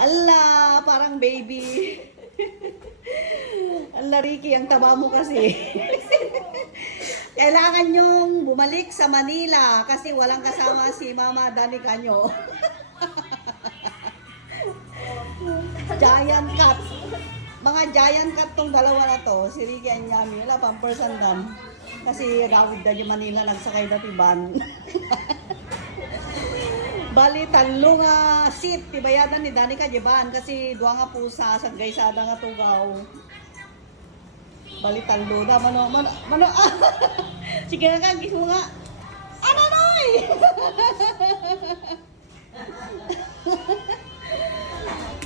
Ala, parang baby. Ala, Ricky, ang taba mo kasi. Kailangan nyong bumalik sa Manila kasi walang kasama si Mama Danica nyo. Giant cat. Mga giant cat tong dalawa na to. Si Ricky and Yami. Wala pang persandan. Kasi David na yung Manila nagsakay na tiban. Bali, talo nga seat. Tibayadan ni Danica Jeban. Kasi duwa nga pusa sa gaysada nga tugaw. Bali, talo na. Mano. Sige nga ka, gis mo nga. Ano noy?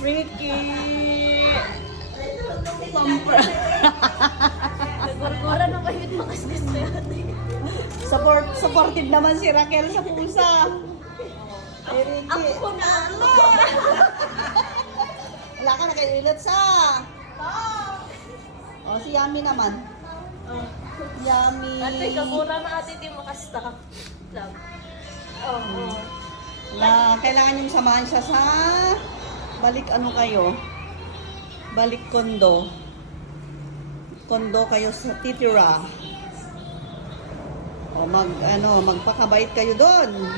Ricky. Pampra. Nagurgura na kayo dito kasi gusto yun. Supportive naman si Raquel sa pusa. Eh, Ricky. Ako na ako. Wala ka na kayo ilat sa. O, si Yami naman. Yami. Ate, kagura na ate di makasta ka. Oo. Kailangan yung samahan siya sa balik ano kayo? Balik kondo. Kondo kayo sa titira. O magpakabait kayo doon.